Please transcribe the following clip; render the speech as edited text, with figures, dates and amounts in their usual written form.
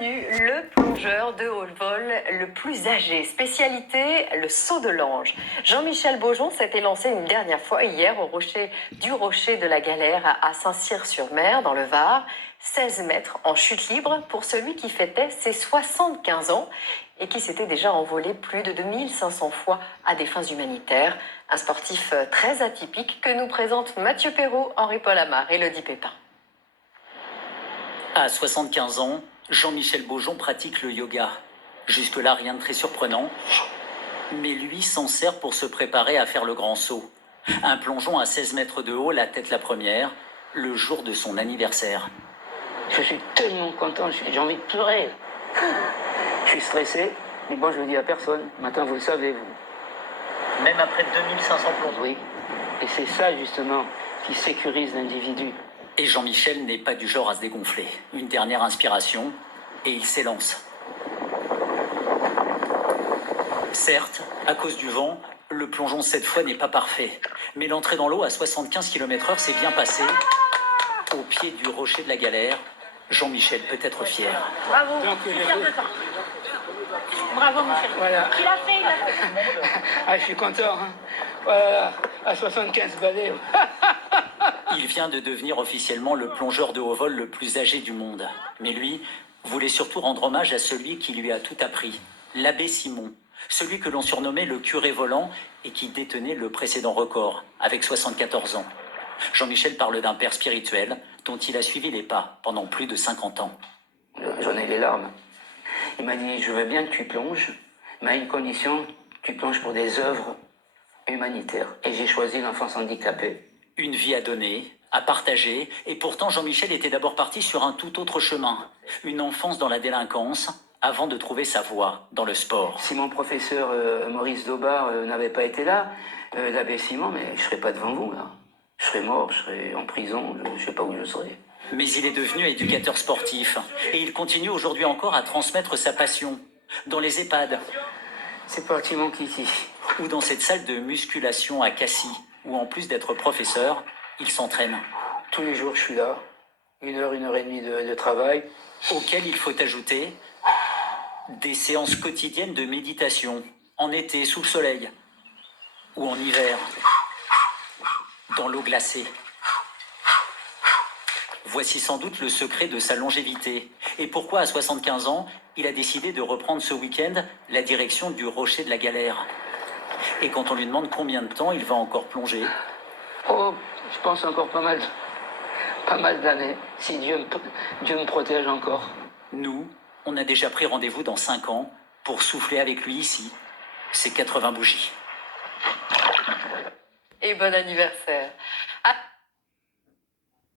devenu le plongeur de haut vol le plus âgé. Spécialité, le saut de l'ange. Jean-Michel Beaujon s'était lancé une dernière fois hier au rocher de la Galère à Saint-Cyr-sur-Mer, dans le Var. 16 mètres en chute libre pour celui qui fêtait ses 75 ans et qui s'était déjà envolé plus de 2500 fois à des fins humanitaires. Un sportif très atypique que nous présentent Mathieu Perrault, Henri-Paul Amar et Elodie Pépin. À 75 ans, Jean-Michel Beaujon pratique le yoga. Jusque-là, rien de très surprenant. Mais lui s'en sert pour se préparer à faire le grand saut. Un plongeon à 16 mètres de haut, la tête la première, le jour de son anniversaire. Je suis tellement content, j'ai envie de pleurer. Je suis stressé, mais bon, je le dis à personne. Maintenant, vous le savez, vous. Même après 2500 plongeons. Oui. Et c'est ça, justement, qui sécurise l'individu. Et Jean-Michel n'est pas du genre à se dégonfler. Une dernière inspiration, et il s'élance. Certes, à cause du vent, le plongeon cette fois n'est pas parfait. Mais l'entrée dans l'eau à 75 km/h s'est bien passée. Au pied du rocher de la Galère, Jean-Michel peut être fier. Bravo, Donc, super de temps. Bravo, Michel. Voilà. Il a fait. Ah, je suis content, hein. Voilà, à 75 balais. Il vient de devenir officiellement le plongeur de haut vol le plus âgé du monde. Mais lui voulait surtout rendre hommage à celui qui lui a tout appris, l'abbé Simon, celui que l'on surnommait le curé volant et qui détenait le précédent record, avec 74 ans. Jean-Michel parle d'un père spirituel dont il a suivi les pas pendant plus de 50 ans. J'en ai les larmes. Il m'a dit, je veux bien que tu plonges, mais à une condition, tu plonges pour des œuvres humanitaires. Et j'ai choisi l'enfance handicapée. Une vie à donner, à partager, et pourtant Jean-Michel était d'abord parti sur un tout autre chemin. Une enfance dans la délinquance, avant de trouver sa voie dans le sport. Si mon professeur Maurice Daubard n'avait pas été là, l'abbé Simon, mais je serais pas devant vous, là. Je serais mort, je serais en prison, je sais pas où je serais. Mais il est devenu éducateur sportif, et il continue aujourd'hui encore à transmettre sa passion, dans les EHPAD, C'est parti mon kiki. ou dans cette salle de musculation à Cassis, où en plus d'être professeur, il s'entraîne. Tous les jours, je suis là. 1 heure et demie de travail. Auquel il faut ajouter des séances quotidiennes de méditation, en été, sous le soleil, ou en hiver, dans l'eau glacée. Voici sans doute le secret de sa longévité. Et pourquoi, à 75 ans, il a décidé de reprendre ce week-end la direction du rocher de la Galère. Et quand on lui demande combien de temps il va encore plonger, Oh, je pense encore pas mal d'années, si Dieu me protège encore. nous, on a déjà pris rendez-vous dans 5 ans pour souffler avec lui ici, ces 80 bougies. Et bon anniversaire.